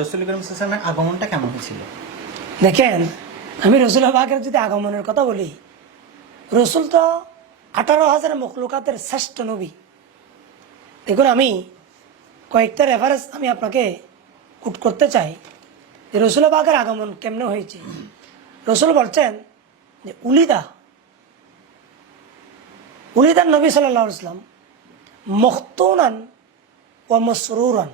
রাসূল করিম সাল্লাল্লাহু আলাইহি ওয়াসাল্লামের আগমনটা কেমন হয়েছিল? দেখেন, আমি রসুল পাকের যদি আগমনের কথা বলি, রসুল তো 18,000 মখলুকাতের শ্রেষ্ঠ নবী। দেখুন, আমি কয়েকটা রেফারেন্স আমি আপনাকে কোট করতে চাই যে রসুল পাকের আগমন কেমনে হয়েছে। রসুল বলছেন যে উলিদান নবী সাল্লাল্লাহু আলাইহি ওয়াসাল্লাম মখতুনান ওয়া মাসরুরান।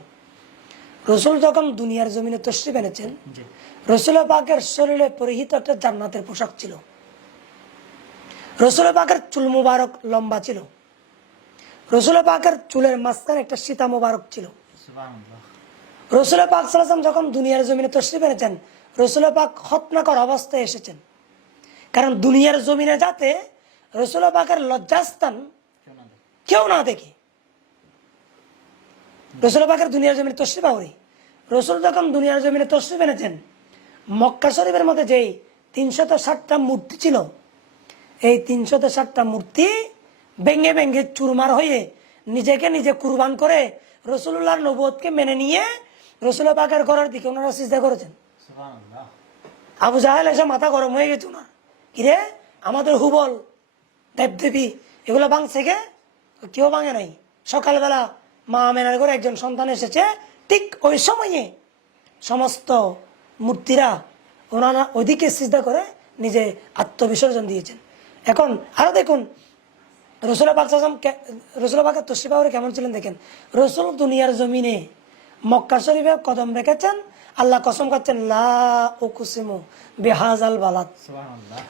রসুল যখন দুনিয়ার জমিনে তশরিফ এনেছেন, রসুল পাকের শরীরে পরিহিত একটা জান্নাতের পোশাক ছিল। রসুল পাকের চুল মুবারক লম্বা ছিল। রসুল পাকের চুলের মাঝখানে একটা সীতা মুবারক ছিল। রসুল পাক সাল্লাল্লাহু আলাইহি ওয়াসাল্লাম যখন দুনিয়ার জমিনে তশরিফ এনেছেন, রসুল পাক খতনা করা অবস্থায় এসেছেন। কারণ দুনিয়ার জমিনে যাতে রসুল পাকের লজ্জাস্থান কেউ না দেখে। রসুল পাকের দুনিয়ার জমিনে তশরিফ আউরি রসুল যখন দুনিয়ার জমিনে তশরিফ এনেছেন, মক্কা শরীফের মধ্যে যেই 360টা মূর্তি ছিল, এই 360টা মূর্তি ভেঙে ভেঙে চুরমার হয়ে নিজেকে নিজে কুরবান করে রসুল্লাহর নবুয়তকে মেনে নিয়ে রসুল পাকের ঘরের দিকে ওনারা সিজদা করেছেন। আবু জাহেল এসে মাথা গরম হয়ে গেছে ওনার, কিরে আমাদের হুবল দেবদেবী এগুলো ভাঙছে গে? কেউ ভাঙে নাই। সকালবেলা মা আমেনার ঘরে একজন সন্তান এসেছে, ঠিক ওই সময়ে সমস্ত মূর্তিরা ওনারা ওইদিকে সিজদা করে নিজে আত্মবিসর্জন দিয়েছেন। এখন আরো দেখুন রসুল পাকের তশরিফ আউরে কেমন ছিলেন দেখেন। রসুল দুনিয়ার জমিনে মক্কা শরীফে কদম রেখেছেন, আল্লাহ কসম খাচ্ছেন লা উকসিমু বিহাযাল বালাদ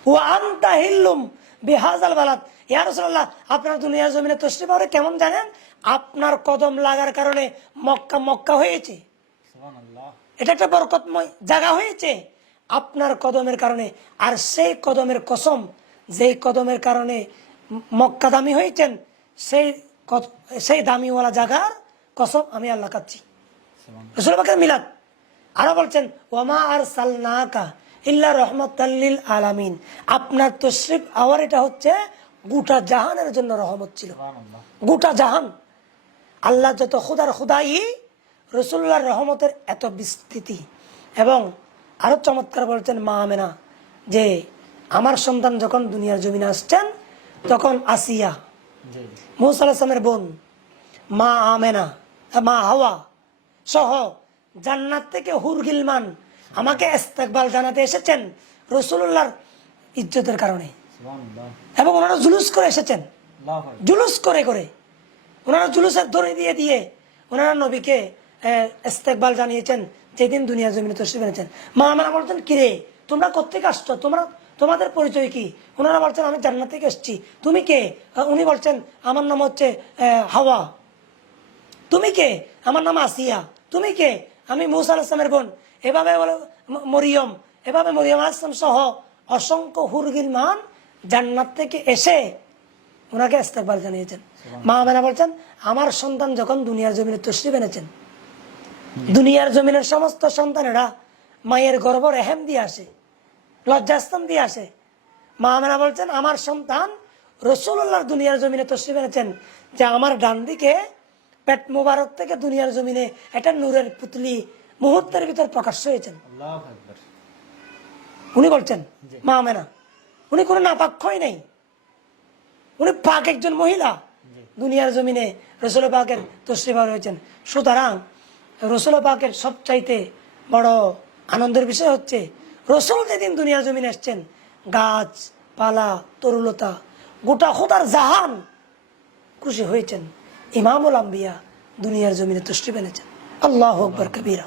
ওয়া আনতা হিল্লুম বিহাযাল বালাদ। ইয়া রাসূলুল্লাহ, আপনার দুনিয়ার জমিনে তশরিফ আউরে কেমন জানেন? আপনার কদম লাগার কারণে মক্কা মক্কা হয়েছে। এটা একটা বরকতময় জায়গা হয়েছে আপনার কদমের কারণে। আর সেই কদমের কসম, যেই কদমের কারণে মক্কা দামি হয়েছেন, সেই দামিওয়ালা জায়গার কসম আমি আল্লাহ খাচ্ছি। রাসূল পাকের মিলাদ আরো বলছেন ওয়ামা আরসালনাকা ইল্লা রাহমাতাল লিল আলামিন। আপনার তশরিফ আওয়ার এটা হচ্ছে গোটা জাহানের জন্য রহমত ছিল। গোটা জাহান, আল্লাহ যত খুদার খুদাই, রসুল্লাহর রহমতের এত বিস্তৃতি। এবং আরো চমৎকার বলছেন মা আমেনা যে আমার সন্তান যখন দুনিয়ার জমিনে আসছেন, তখন আসিয়া মুসা আলাইহিস সালামের বোন মা আমেনা, মা হাওয়া সহ জান্নাত থেকে হুর গিলমান আমাকে ইস্তেকবাল জানাতে এসেছেন রসুল্লাহর ইজ্জতের কারণে। এবং ওনারা জুলুস করে এসেছেন, জুলুস করে করে ওনারা জুলুসের দড়ি দিয়ে দিয়ে ওনারা নবীকে ইস্তেকবাল জানিয়েছেন যেদিন দুনিয়ার জমিনে তশরিফ এনেছেন। মা আমেনা বলছেন কিরে তোমরা কোত্থেকে আসছো, তোমাদের পরিচয় কি? ওনারা বলছেন আমি জান্নাত থেকে এসেছি। তুমি কে? উনি বলছেন আমার নাম হচ্ছে হাওয়া। তুমি কে? আমার নাম আসিয়া। তুমি কে? আমি মুসা আলাইহিস সালামের বোন। এভাবে মরিয়ম, এভাবে মরিয়ম আলাইহিস সালাম সহ অসংখ্য হুরগিলমান জান্নাত থেকে এসে ওনাকে ইস্তেকবাল জানিয়েছেন। মা আমেনা বলছেন আমার সন্তান যখন দুনিয়ার জমিনে তশরিফ এনেছেন, দুনিয়ার জমিনের সমস্ত সন্তানেরা মায়ের গর্ভ রেহেম দিয়ে আসে, লজ্জাস্থান দিয়ে আসে। মা আমেনা বলছেন আমার সন্তান রসুল্লাহর দুনিয়ার জমিনে তশরিফ এনেছেন যে আমার ডান দিকে পেট মুবারক থেকে দুনিয়ার জমিনে একটা নূরের পুতলি মুহূর্তের ভিতর প্রকাশ হয়েছেন। উনি বলছেন মা আমেনা, উনি কোনো নাপাক নাই, উনি পাক একজন মহিলা, দুনিয়ার জমিনে রসুল পাকের তশরিফ হয়েছেন। সুতরাং রসুল পাকের সবচাইতে বড় আনন্দের বিষয় হচ্ছে রসুল যেদিন দুনিয়ার জমিনে এসছেন, গাছ পালা তরুলতা গোটা খোদার জাহান খুশি হয়েছেন। ইমামুল আম্বিয়া দুনিয়ার জমিনে তশরিফ এনেছেন। আল্লাহু আকবার কবীরা।